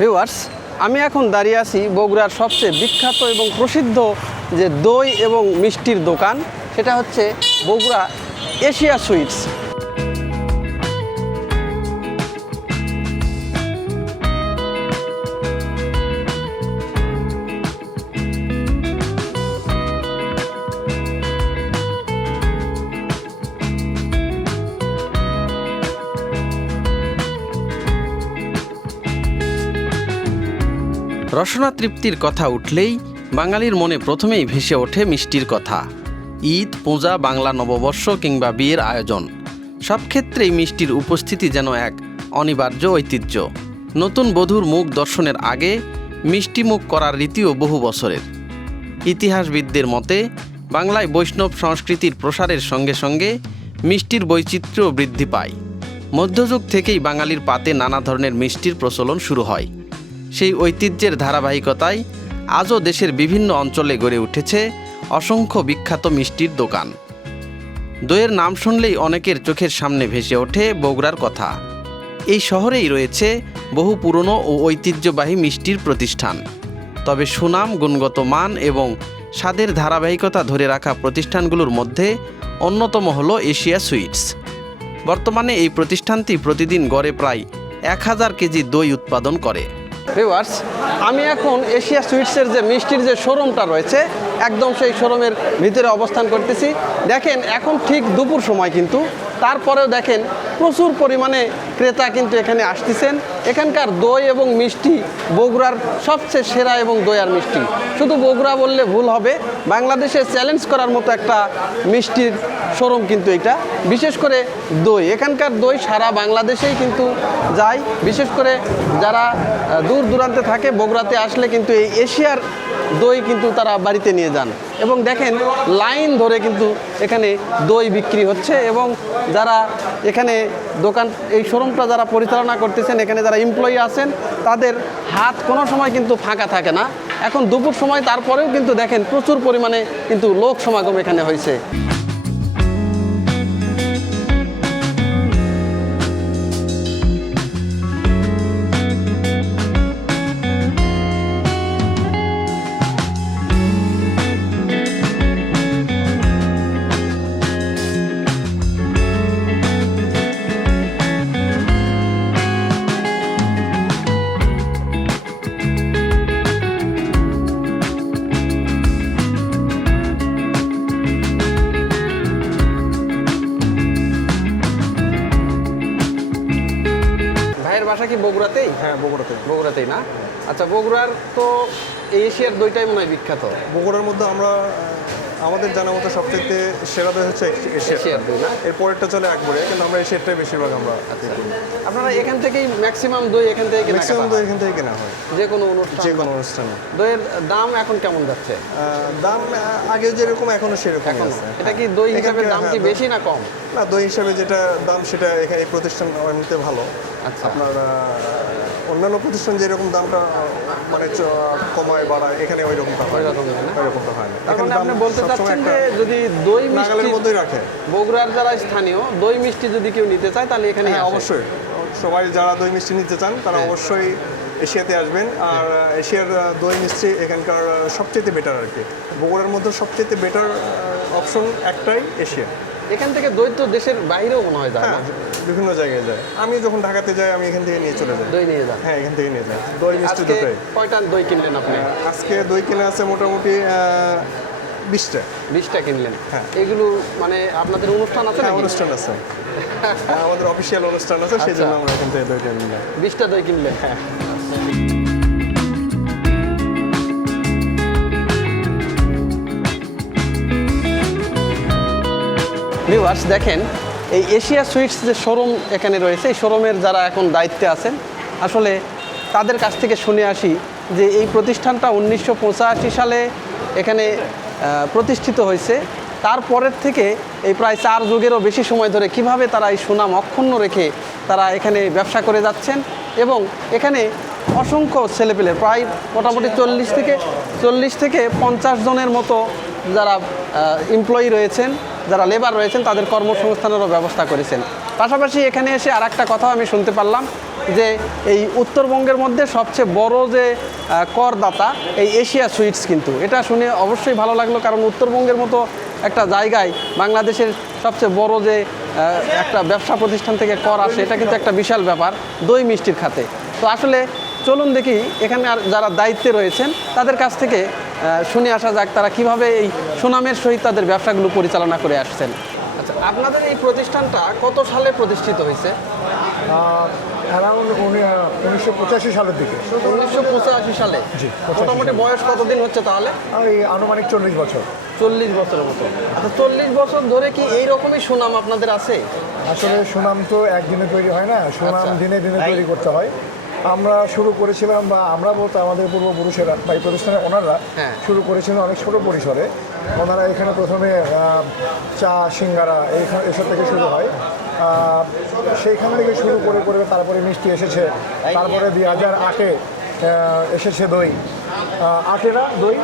Viewers, আমি এখন দাঁড়িয়ে আছি বগুড়ার সবচেয়ে বিখ্যাত এবং প্রসিদ্ধ যে দই এবং মিষ্টির দোকান, সেটা হচ্ছে বগুড়া এশিয়া সুইটস। রসনা তৃপ্তির কথা উঠলেই বাঙালির মনে প্রথমেই ভেসে ওঠে মিষ্টির কথা। ঈদ, পূজা, বাংলা নববর্ষ কিংবা বিয়ের আয়োজন, সব ক্ষেত্রেই মিষ্টির উপস্থিতি যেন এক অনিবার্য ঐতিহ্য। নতুন বধূর মুখ দর্শনের আগে মিষ্টি মুখ করার রীতিও বহু বছরের। ইতিহাসবিদদের মতে বাংলায় বৈষ্ণব সংস্কৃতির প্রসারের সঙ্গে সঙ্গে মিষ্টির বৈচিত্র্য বৃদ্ধি পায়। মধ্যযুগ থেকেই বাঙালির পাতে নানা ধরনের মিষ্টির প্রচলন শুরু হয়। সেই ঐতিহ্যের ধারাবাহিকতায় আজও দেশের বিভিন্ন অঞ্চলে গড়ে উঠেছে অসংখ্য বিখ্যাত মিষ্টির দোকান। দইয়ের নাম শুনলেই অনেকের চোখের সামনে ভেসে ওঠে বগুড়ার কথা। এই শহরেই রয়েছে বহু পুরনো ও ঐতিহ্যবাহী মিষ্টির প্রতিষ্ঠান। তবে সুনাম, গুণগত মান এবং স্বাদের ধারাবাহিকতা ধরে রাখা প্রতিষ্ঠানগুলোর মধ্যে অন্যতম হলো এশিয়া সুইটস। বর্তমানে এই প্রতিষ্ঠানটি প্রতিদিন গড়ে প্রায় 1000 কেজি দই উৎপাদন করে। ভিউয়ার্স, আমি এখন এশিয়া সুইটসের যে মিষ্টির যে শোরুমটা রয়েছে, একদম সেই শোরুমের ভিতরে অবস্থান করতেছি। দেখেন এখন ঠিক দুপুর সময়, কিন্তু তারপরেও দেখেন প্রচুর পরিমাণে ক্রেতা কিন্তু এখানে আসতেছেন। এখানকার দই এবং মিষ্টি বগুড়ার সবচেয়ে সেরা এবং দই আর মিষ্টি। শুধু বগুড়া বললে ভুল হবে, বাংলাদেশে চ্যালেঞ্জ করার মতো একটা মিষ্টির শোরুম কিন্তু এটা। বিশেষ করে দই, এখানকার দই সারা বাংলাদেশেই কিন্তু যায়। বিশেষ করে যারা দূর দূরান্তে থাকে, বগুড়াতে আসলে কিন্তু এই এশিয়ার দই কিন্তু তারা বাড়িতে নিয়ে যান। এবং দেখেন লাইন ধরে কিন্তু এখানে দই বিক্রি হচ্ছে। এবং যারা এখানে দোকান, এই শোরুমটা যারা পরিচালনা করতেছেন, এখানে যারা এমপ্লয়ি আছেন, তাদের হাত কোনো সময় কিন্তু ফাঁকা থাকে না। এখন দুপুর সময়, তারপরেও কিন্তু দেখেন প্রচুর পরিমাণে কিন্তু লোক সমাগম এখানে হয়েছে। বাসা কি বগুড়াতেই? হ্যাঁ, বগুড়াতেই না? আচ্ছা, বগুড়ার তো এই এশিয়ার দইটাই মনে হয় বিখ্যাত। বগুড়ার মধ্যে আমাদের জানা মতো সবচেয়ে সেরা দই হচ্ছে এশিয়ার দই না? এর পরেরটা চলে একবারে, কিন্তু আমরা এশিয়ারটাই বেশিরভাগ আমরা। আচ্ছা, আপনারা এখান থেকেই ম্যাক্সিমাম দই এখান থেকে কেনা? ম্যাক্সিমাম দই এখান থেকে কেনা হয় যে কোনো অনুষ্ঠানে। দইয়ের দাম এখন কেমন যাচ্ছে? দাম আগে যেরকম এখনো সেরকম আছে। এটা কি দই হিসাবে দাম কি বেশি না কম? না, দই হিসাবে যেটা দাম সেটা এখানে এই প্রতিষ্ঠান এমনিতে ভালো। আচ্ছা, আপনার অন্যান্য প্রতিষ্ঠান যেরকম দামটা মানে কমায় বাড়ায়, এখানে ওই রকমটা হয় না। এখন আপনি বলতে চাচ্ছেন যে যদি দই মিষ্টির মধ্যেই রাখে, বগুড়ার যারা স্থানীয় দই মিষ্টি যদি কেউ নিতে চায়, তাহলে এখানে অবশ্যই সবাই যারা দই মিষ্টি নিতে চান তারা অবশ্যই এশিয়াতে আসবেন। আর এশিয়ার দই মিষ্টি এখানকার সবচেয়ে বেটার আর কি। বগুড়ার মধ্যে সবচেয়ে বেটার অপশন একটাই এশিয়া। এখান থেকে দই তো দেশের বাইরেও মনে হয় যায় না? বিভিন্ন জায়গায় যায়। আমি যখন ঢাকাতে যাই, আমি এখান থেকে নিয়ে চলে যাই। দই নিয়ে যান? হ্যাঁ, এখান থেকে নিয়ে যাই। দই মিষ্টি দুটোই। কয়টা দই কিনলেন আপনি? আজকে দই কিনে আছে মোটামুটি 20টা কিনলেন? হ্যাঁ। এগুলো মানে আপনাদের অনুষ্ঠান আছে? হ্যাঁ, অনুষ্ঠান আছে। আমাদের অফিসিয়াল অনুষ্ঠান আছে, সেই জন্য আমরা এখান থেকে দই কিনলাম। 20টা দই কিনলেন? হ্যাঁ। ভিউয়ার্স, দেখেন এই এশিয়া সুইটস যে শোরুম এখানে রয়েছে, এই শোরুমের যারা এখন দায়িত্বে আছেন, আসলে তাদের কাছ থেকে শুনে আসি যে এই প্রতিষ্ঠানটা 1985 সালে এখানে প্রতিষ্ঠিত হয়েছে। তারপরের থেকে এই প্রায় 4 যুগেরও বেশি সময় ধরে কিভাবে তারা এই সুনাম অক্ষুণ্ণ রেখে তারা এখানে ব্যবসা করে যাচ্ছেন। এবং এখানে অসংখ্য ছেলেপেলে, প্রায় মোটামুটি 40 থেকে 50 জনের মতো যারা এমপ্লয়ি রয়েছেন, যারা লেবার রয়েছেন, তাদের কর্মসংস্থানেরও ব্যবস্থা করেছেন। পাশাপাশি এখানে এসে আর একটা কথা আমি শুনতে পারলাম যে এই উত্তরবঙ্গের মধ্যে সবচেয়ে বড় যে করদাতা এই এশিয়া সুইটস, কিন্তু এটা শুনে অবশ্যই ভালো লাগলো, কারণ উত্তরবঙ্গের মতো একটা জায়গায় বাংলাদেশের সবচেয়ে বড় যে একটা ব্যবসা প্রতিষ্ঠান থেকে কর আসে, এটা কিন্তু একটা বিশাল ব্যাপার দই মিষ্টির খাতে। তো আসলে চলুন দেখি এখানে আর যারা দায়িত্বে রয়েছেন তাদের কাছ থেকে শুনে আসা যাক তারা কিভাবে এই সুনামের সহিত তাদের ব্যবসাগুলো পরিচালনা করে আসছেন। আচ্ছা, আপনাদের এই প্রতিষ্ঠানটা কত সালে প্রতিষ্ঠিত হয়েছে? অ্যারাউন্ড 1985 সালের দিকে। 1985 সালে। জি, 85 মোটামুটি সালে। বয়স কতদিন হচ্ছে তাহলে? এই আনুমানিক 40 বছর। 40 বছরের মতো। আচ্ছা, 40 বছর ধরে কি এই রকমই সুনাম আপনাদের আছে? আসলে সুনাম তো একদিনে তৈরি হয় না, সুনাম আচ্ছা। দিনে দিনে তৈরি করতে হয়। আমরা শুরু করেছিলাম, বা আমরা বলতে আমাদের পূর্বপুরুষেরা বা এই প্রতিষ্ঠানের ওনারা হ্যাঁ। শুরু করেছিলেন অনেক ছোট পরিসরে। ওনারা এখানে প্রথমে চা, সিঙ্গারা এসব থেকে শুরু হয়। সেইখান থেকে শুরু করে করে তারপরে মিষ্টি এসেছে, তারপরে 2008-এ এসেছে দই। 8-এ না দই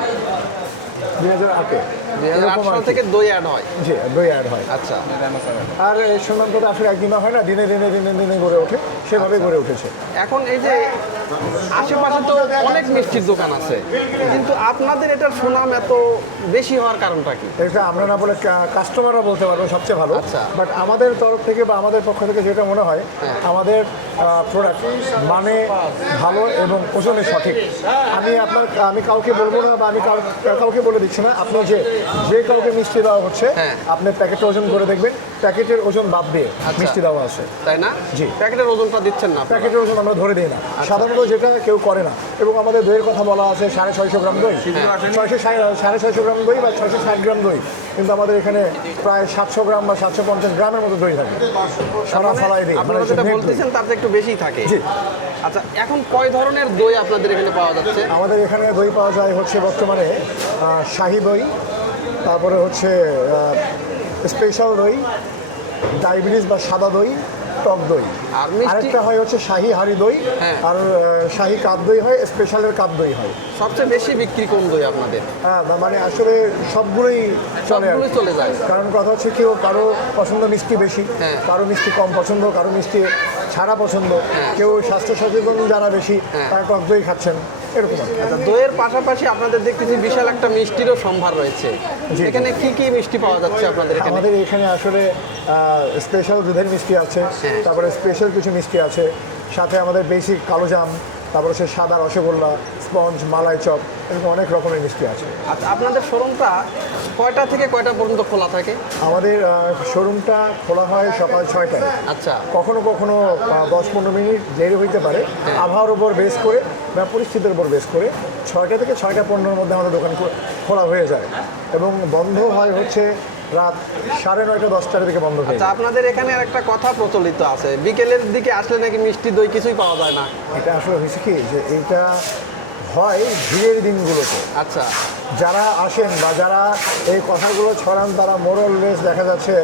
2008-এ 2008 থেকে দই অ্যাড হয়। জি, দই অ্যাড হয়। আচ্ছা, আর এই সুনামটা তো আসলে একদিনে হয় না, দিনে দিনে দিনে দিনে গড়ে ওঠে, সেভাবে গড়ে উঠেছে। এখন এই যে আশেপাশে তো অনেক মিষ্টির দোকান আছে, কিন্তু আপনাদের এটার সুনাম এত বেশি হওয়ার কারণটা কি? এটা আমরা না বলে কাস্টমাররা বলতে পারবো সবচেয়ে ভালো। আচ্ছা। বাট আমাদের তরফ থেকে বা আমাদের পক্ষ থেকে যেটা মনে হয়, হ্যাঁ। আমাদের প্রোডাক্ট মানে ভালো এবং ওজনে সঠিক। আমি কাউকে বলবো না, বা আমি কাউকে বলে দিচ্ছি না। আপনি যে কাউকে মিষ্টি দেওয়া হচ্ছে, হ্যাঁ। আপনি প্যাকেটটা ওজন করে দেখবেন, প্যাকেটের ওজন বাদ দিয়ে আচ্ছা। মিষ্টি দেওয়া আছে। তাই না? জি। প্যাকেটের ওজনটা দিচ্ছেন না আপনারা? প্যাকেটের ওজন আমরা ধরে দিই না, সাধারণত যেটা কেউ করে না। এবং আমাদের দইয়ের কথা বলা আছে 650 গ্রাম দই, 650 গ্রাম দই বা 660 গ্রাম দই, কিন্তু আমাদের এখানে প্রায় 700 গ্রাম বা 750 গ্রামের মতো দই থাকে। সারা ফালাই দিই, আপনারা যেটা বলতেছেন তার থেকে একটু বেশি থাকে। জি। আচ্ছা, এখন কয় ধরনের দই আপনাদের এখানে পাওয়া যাচ্ছে? আমাদের এখানে দই পাওয়া যায় হচ্ছে বর্তমানে শাহি দই, তারপরে হচ্ছে স্পেশাল দই, ডায়াবেটিস বা সাদা দই, টক দই। আর মিষ্টি? আরেকটা হয় হচ্ছে শাহি হাড়ি দই, হ্যাঁ। আর শাহি কাপ দই হয়, স্পেশালের কাপ দই হয়। সবচেয়ে বেশি বিক্রি কোন দই আপনাদের? হ্যাঁ, মানে আসলে সবগুলোই চলে আর কি। সবগুলোই চলে যায়। কারণ কথা হচ্ছে কারো পছন্দ মিষ্টি বেশি, হ্যাঁ। কারো মিষ্টি কম পছন্দ, কারো মিষ্টি ছাড়া পছন্দ, হ্যাঁ। কেউ স্বাস্থ্য সচেতন যারা বেশি হ্যাঁ। তারা টক দই খাচ্ছেন, এরকম আর কি। আচ্ছা, দইয়ের পাশাপাশি আপনাদের দেখতেছি বিশাল একটা মিষ্টিরও সম্ভার রয়েছে। জি। এখানে কি কি মিষ্টি পাওয়া যাচ্ছে আপনাদের এখানে? আমাদের এখানে আসলে স্পেশাল দুধের মিষ্টি আছে, হ্যাঁ। তারপরে স্পেশাল কিছু মিষ্টি আছে, সাথে আমাদের বেসিক কালোজাম, তারপরে হচ্ছে সাদা রসগোল্লা, স্পঞ্জ, মালাই চপ, এরকম অনেক রকমের মিষ্টি আছে। আচ্ছা, আপনাদের শোরুমটা কয়টা থেকে কয়টা পর্যন্ত খোলা থাকে? আমাদের শোরুমটা খোলা হয় সকাল 6টায়। আচ্ছা, কখনো কখনো 10-15 মিনিট দেরি হইতে পারে, হ্যাঁ। আবহাওয়ার উপর বেস করে বা পরিস্থিতির উপর বেস করে। 6টা থেকে 6:15-র মধ্যে আমাদের দোকান খোলা হয়ে যায়, এবং বন্ধ হয় হচ্ছে রাত 9:30-10টার দিকে বন্ধ হয়ে আচ্ছা, যায়। আপনাদের এখানে আর একটা কথা প্রচলিত আছে, বিকেলের দিকে আসলে নাকি মিষ্টি দই কিছুই পাওয়া যায় না। এটা আসলে হয়েছে কি, যে এইটা হয় ভিড়ের দিনগুলোতে। আচ্ছা, যারা আসেন বা যারা এই কথাগুলো ছড়ান, তারা মোরাল লেস দেখা যাচ্ছে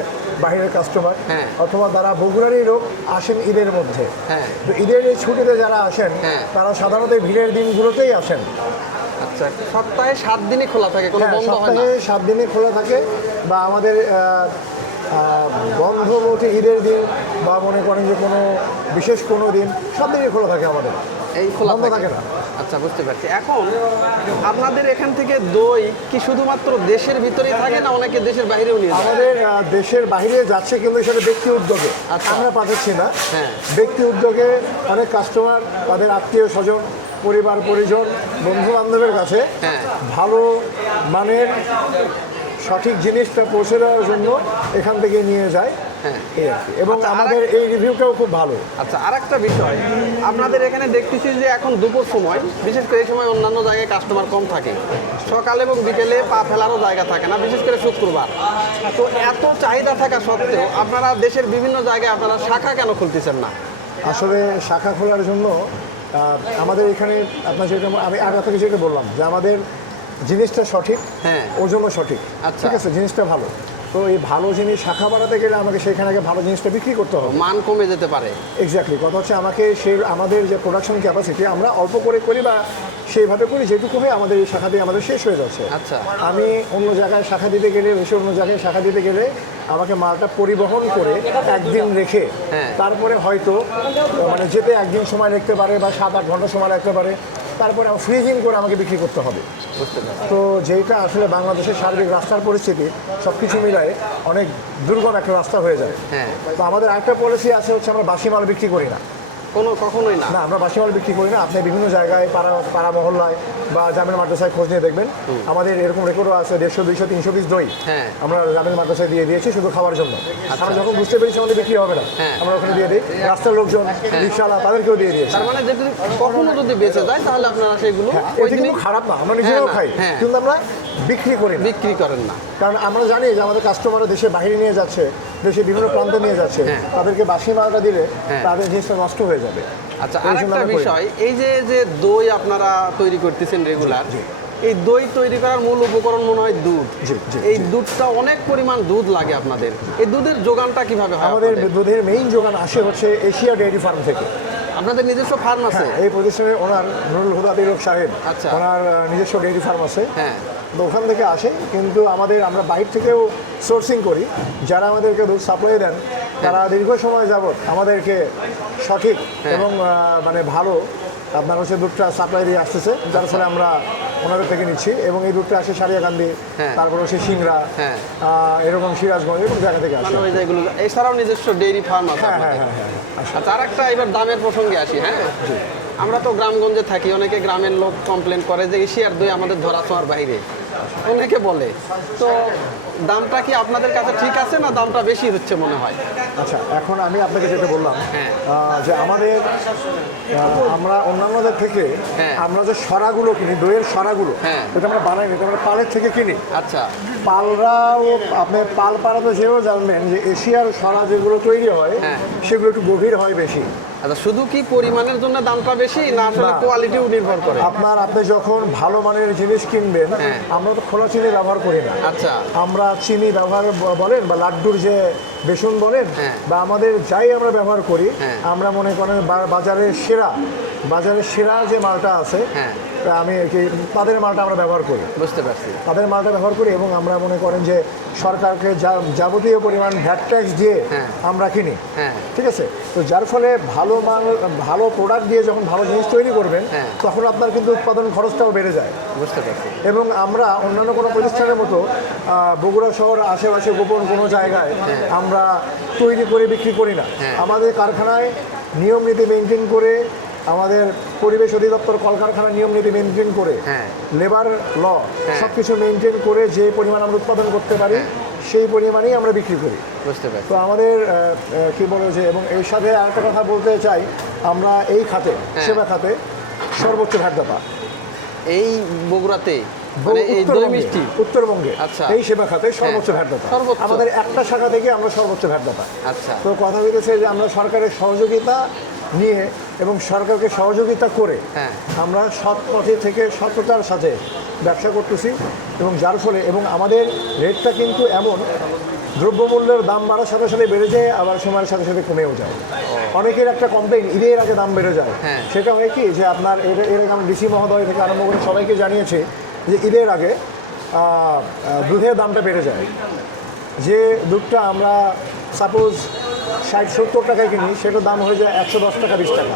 বাইরের কাস্টমার, হ্যাঁ। অথবা তারা বগুড়ারই লোক, আসেন ঈদের মধ্যে। হ্যাঁ। তো ঈদের এই ছুটিতে যারা আসেন, হ্যাঁ। তারা সাধারণত এই ভিড়ের দিনগুলোতেই আসেন। আচ্ছা, সপ্তাহে 7 দিনই খোলা থাকে, কোনো হ্যাঁ, বন্ধ হয় না? সপ্তাহে 7 দিনে খোলা থাকে, বা আমাদের বন্ধ বলতে ঈদের দিন বা মনে করেন যে কোনো বিশেষ কোনো দিন, সব দিনই খোলা থাকে আমাদের, এই খোলা বন্ধ থাকে না। আচ্ছা, বুঝতে পারছি। এখন আপনাদের এখান থেকে দই কি শুধুমাত্র দেশের ভিতরেই থাকে না অনেকে দেশের বাইরেও নিয়ে যায়? আমাদের দেশের বাইরে যাচ্ছে, কিন্তু সেটা ব্যক্তি উদ্যোগে, আচ্ছা। আমরা পাঠাচ্ছি না। হ্যাঁ। ব্যক্তি উদ্যোগে অনেক কাস্টমার তাদের আত্মীয় স্বজন, পরিবার পরিজন, বন্ধু বান্ধবের কাছে হ্যাঁ। ভালো মানের সঠিক জিনিসটা পৌঁছে দেওয়ার জন্য এখান থেকে নিয়ে যায়। হ্যাঁ। এই আর কি। এবং আচ্ছা, আমাদের এই রিভিউটাও খুব ভালো। আচ্ছা, আর একটা বিষয়, আপনাদের এখানে দেখতেছি যে এখন দুপুর সময়, বিশেষ করে এই সময় অন্যান্য জায়গায় কাস্টমার কম থাকে, সকাল এবং বিকেলে পা ফেলারও জায়গা থাকে না, বিশেষ করে শুক্রবার। তো এত চাহিদা থাকা সত্ত্বেও আপনারা দেশের বিভিন্ন জায়গায় আপনারা শাখা কেন খুলতেছেন না? আসলে শাখা খোলার জন্য আমাদের এখানে আপনার যেটা আমি আগে থেকে যেটা বললাম, যে আমাদের জিনিসটা সঠিক, হ্যাঁ। ওজনও সঠিক, আচ্ছা। ঠিক আছে, জিনিসটা ভালো। তো এই ভালো জিনিস শাখা বাড়াতে গেলে আমাকে সেখানে আগে ভালো জিনিসটা বিক্রি করতে হবে। মান কমে যেতে পারে। এক্স্যাক্টলি, কথা হচ্ছে আমাকে আমাদের যে প্রোডাকশন ক্যাপাসিটি আমরা অল্প করে করি, বা সেইভাবে করি যেটুকু হয় আমাদের এই শাখা দিয়ে আমাদের শেষ হয়ে যাচ্ছে। আচ্ছা। আমি অন্য জায়গায় শাখা দিতে গেলে এসে অন্য জায়গায় শাখা দিতে গেলে আমাকে মালটা পরিবহন করে একদিন রেখে হ্যাঁ। তারপরে হয়তো মানে যেতে একদিন সময় লাগতে পারে বা 7-8 ঘন্টা সময় লাগতে পারে, তারপরে ফ্রিজিং করে আমাকে বিক্রি করতে হবে। তো যেটা আসলে বাংলাদেশের সার্বিক রাস্তার পরিস্থিতি সব কিছু মিলায়ে অনেক দুর্গম একটা রাস্তা হয়ে যায়। হ্যাঁ। তো আমাদের একটা পলিসি আছে হচ্ছে আমরা বাসি মাল বিক্রি করি না। কখনোই না। না, আমরা বাসি মাল বিক্রি করি না। আপনি বিভিন্ন জায়গায় পাড়া মহল্লায় বা জামিল মাদ্রাসায় খোঁজ নিয়ে দেখবেন আমাদের এরকম রেকর্ডও আছে 150, 200, 300 পিস দই হ্যাঁ। আমরা জামিল মাদ্রাসায় দিয়ে দিয়েছি শুধু খাওয়ার জন্য। আমরা যখন বুঝতে পেরেছি আমাদের বিক্রি হবে না, হ্যাঁ। আমরা ওখানে দিয়ে দিই। রাস্তার লোকজন, রিক্সাওয়ালা, তাদেরকেও দিয়ে দিয়েছি। তার মানে যদি কখনো যদি বেঁচে যায় তাহলে আপনারা সেগুলো ওই এতে দিনই কিন্তু খারাপ না, আমরা নিজেরাও না, খাই, হ্যাঁ। কিন্তু আমরা বিক্রি করি না। বিক্রি করেন না। কারণ আমরা জানি যে আমাদের কাস্টমাররা দেশের বাইরে নিয়ে যাচ্ছে, দেশের বিভিন্ন প্রান্তে নিয়ে যাচ্ছে, হ্যাঁ। তাদেরকে বাসি মালটা দিলে হ্যাঁ। তাদের জিনিসটা নষ্ট হয়ে যাবে। আচ্ছা, তো এই জন্য আরেকটা আমরা করি না। বিষয়, এই যে দই আপনারা তৈরি করতেছেন রেগুলার, এই দই তৈরি করার মূল উপকরণ মনে হয় দুধ। জি, জি, এই দুধটা অনেক পরিমাণ দুধ লাগে আপনাদের। এই দুধের যোগানটা কিভাবে হয় আমাদের আপনাদের? দুধের মেইন যোগান আসে হচ্ছে এশিয়া ডেয়ারি ফার্ম থেকে। আপনাদের নিজস্ব ফার্ম আছে? হ্যাঁ, এই প্রতিষ্ঠানের ওনার নুরুল হুদা তিলক সাহেব, আচ্ছা। ওনার নিজস্ব ডেয়ারি ফার্ম আছে। হ্যাঁ। তো ওখান থেকে আসে, কিন্তু আমরা বাইরে থেকেও সোর্সিং করি। যারা আমাদেরকে দুধ সাপ্লাই দেন তারা দীর্ঘ সময় যাবত আমাদেরকে সঠিক এবং মানে ভালো আপনার হচ্ছে দুধটা সাপ্লাই দিয়ে আসতেছে, যার ফলে আমরা ওনাদের থেকে নিচ্ছি। এবং এই দুধটা আসে সারিয়াকান্দি, হ্যাঁ। তারপর হচ্ছে সিংড়া, হ্যাঁ। এরকম সিরাজগঞ্জ, এরকম জায়গা থেকে আসে। মানে ওই জায়গাগুলো, এছাড়াও নিজস্ব ডেইরি ফার্ম আছে হ্যাঁ, হ্যাঁ, আপনাদের? হ্যাঁ, হ্যাঁ। আচ্ছা, আরেকটা এবার দামের প্রসঙ্গে আসি। হ্যাঁ, আমরা তো গ্রামগঞ্জে থাকি, অনেকে গ্রামের লোক কমপ্লেন করে যে এশিয়ার দই আমাদের ধরা ছোঁয়ার বাইরে, অনেকে বলে। তো দামটা কি আপনাদের কাছে ঠিক আছে না দামটা বেশি হচ্ছে মনে হয়? আচ্ছা, এখন আমি আপনাকে যেটা বললাম হ্যাঁ। যে আমাদের আমরা অন্যান্যদের থেকে হ্যাঁ। আমরা যে সরাগুলো কিনি, দইয়ের সরাগুলো, হ্যাঁ। এটা আমরা বানাই না, এটা আমরা পালের থেকে কিনি। আচ্ছা। পালরাও আপনি পাল পাড়াতে যেও জানবেন যে এশিয়ার সরা যেগুলো তৈরি হয় হ্যাঁ। সেগুলো একটু গভীর হয় বেশি। আচ্ছা, শুধু কি পরিমাণের জন্য দামটা বেশি না আসলে না। কোয়ালিটিও নির্ভর করে? আপনি যখন ভালো মানের জিনিস কিনবেন, হ্যাঁ। আমরা তো খোলা চিনি ব্যবহার করি না। আচ্ছা। আমরা চিনি ব্যবহার বলেন বা লাড্ডুর যে বেসন বলেন, হ্যাঁ। বা আমাদের যাই আমরা ব্যবহার করি, হ্যাঁ। আমরা মনে করেন বাজারের সেরা যে মালটা আছে, হ্যাঁ। তা আমি আর কি তাদের মালটা আমরা ব্যবহার করি। বুঝতে পারছি। তাদের মালটা ব্যবহার করি এবং আমরা মনে করেন যে সরকারকে যাবতীয় পরিমাণ ভ্যাট ট্যাক্স দিয়ে হ্যাঁ। আমরা কিনি। হ্যাঁ। ঠিক আছে? তো যার ফলে ভালো প্রোডাক্ট দিয়ে যখন ভালো জিনিস তৈরি করবেন, হ্যাঁ। তখন আপনার কিন্তু উৎপাদন খরচটাও বেড়ে যায়। বুঝতে পারছি। এবং আমরা অন্যান্য কোনো প্রতিষ্ঠানের মতো বগুড়া শহর আশেপাশে গোপন কোনো জায়গায় আমরা তৈরি করে বিক্রি করি না। হ্যাঁ। আমাদের কারখানায় নিয়ম নীতি মেনটেন করে, আমাদের পরিবেশ অধিদপ্তর কলকারখানার নিয়ম নীতি মেনটেন করে, হ্যাঁ। লেবার ল হ্যাঁ। সব কিছু মেনটেন করে যে পরিমাণ আমরা উৎপাদন করতে পারি, সেই পরিমাণেই আমরা বিক্রি করি। বুঝতে পারছি। তো আমাদের কি বলে যে, এবং এর সাথে আরেকটা কথা বলতে চাই, আমরা এই খাতে, সেবা খাতে সর্বোচ্চ ভ্যাটদাতা এই বগুড়াতে, মানে এই দই মিষ্টি উত্তরবঙ্গে আচ্ছা। এই সেবা খাতে সর্বোচ্চ ভ্যাটদাতা। সর্বোচ্চ। আমাদের একটা শাখা থেকে আমরা সর্বোচ্চ ভ্যাটদাতা। আচ্ছা। তো কথা হইতেছে যে আমরা সরকারের সহযোগিতা নিয়ে এবং সরকারকে সহযোগিতা করে হ্যাঁ। আমরা সৎ পথে থেকে সততার সাথে ব্যবসা করতেছি, এবং যার ফলে এবং আমাদের রেটটা কিন্তু এমন, দ্রব্যমূল্যের দাম বাড়ার সাথে সাথে বেড়ে যায়, আবার সময়ের সাথে সাথে কমেও যায়। অনেকের একটা কমপ্লেইন, ঈদের আগে দাম বেড়ে যায়। হ্যাঁ। সেটা হয় কি যে আপনার এর আগে আমরা ডিসি মহোদয় থেকে আরম্ভ করে সবাইকে জানিয়েছি যে ঈদের আগে দুধের দামটা বেড়ে যায়। যে দুধটা আমরা সাপোজ 60-70 টাকায় কিনি, সেটার দাম হয়ে যায় 110 টাকা 20 টাকা।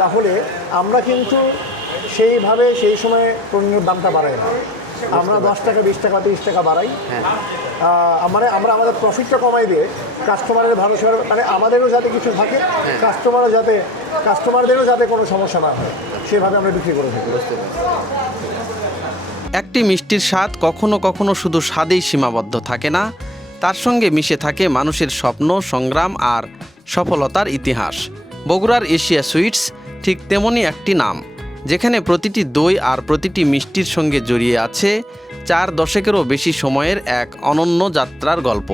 তাহলে আমরা কিন্তু সেইভাবে সেই সময় পণ্যের দামটা বাড়াই না, আমরা 10 টাকা 20 টাকা 30 টাকা বাড়াই। মানে আমরা আমাদের প্রফিটটা কমাই দিয়ে কাস্টমারের ভালো সেবা, মানে আমাদেরও যাতে কিছু থাকে, কাস্টমারদেরও যাতে কোনো সমস্যা না হয়, সেভাবে আমরা বিক্রি করে থাকি। একটি মিষ্টির স্বাদ কখনো কখনো শুধু স্বাদেই সীমাবদ্ধ থাকে না, তার সঙ্গে মিশে থাকে মানুষের স্বপ্ন, সংগ্রাম আর সফলতার ইতিহাস। বগুড়ার এশিয়া সুইটস ঠিক তেমনই একটি নাম, যেখানে প্রতিটি দই আর প্রতিটি মিষ্টির সঙ্গে জড়িয়ে আছে 4 দশকেরও বেশি সময়ের এক অনন্য যাত্রার গল্প।